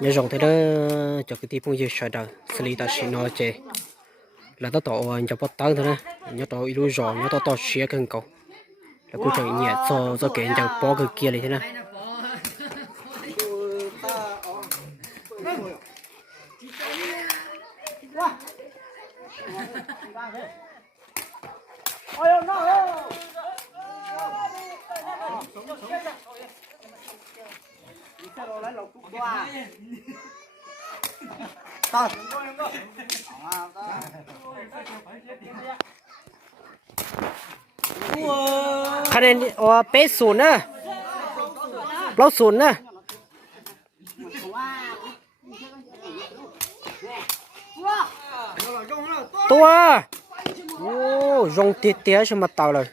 nhớ rộng thế đó cho cái tí phong dư sợ đời xử lý ta chỉ nói chê là tao tổ cho bắt tăng thôi đó nhớ tổ ilu rõ nhớ tao to xía cần cầu là cũng chẳng nhẹ cho kể cho bỏ cái kia này thế nàoคะแนนเป๊ะศูนย์นะเราศูนย์นะตัวโอ้ยงเตี้ยๆใช่ไหมเต่าเลย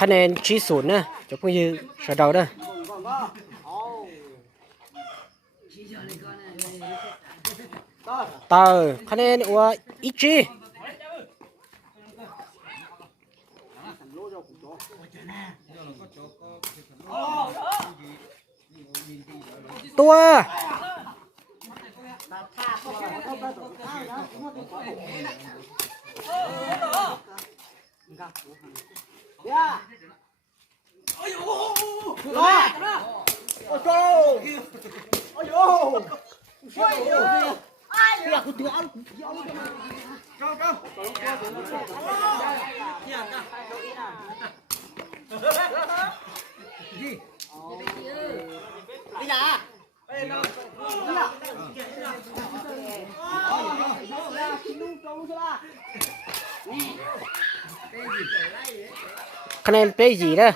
คะแนนชี้ศูนย์นะจะพูดยืนเสดาเด้อต่อคะแนนว่าอีจีตัวคะแนนเป๊ะจีเด้อ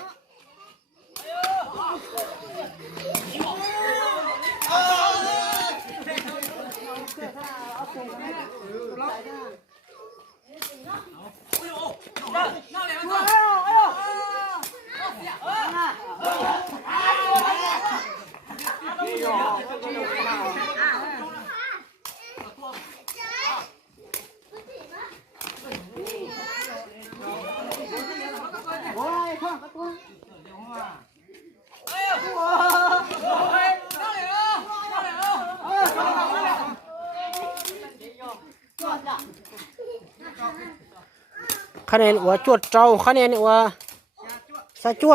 คะแนนว่าจวดเจ้าคะแนนว่าซาจั่ว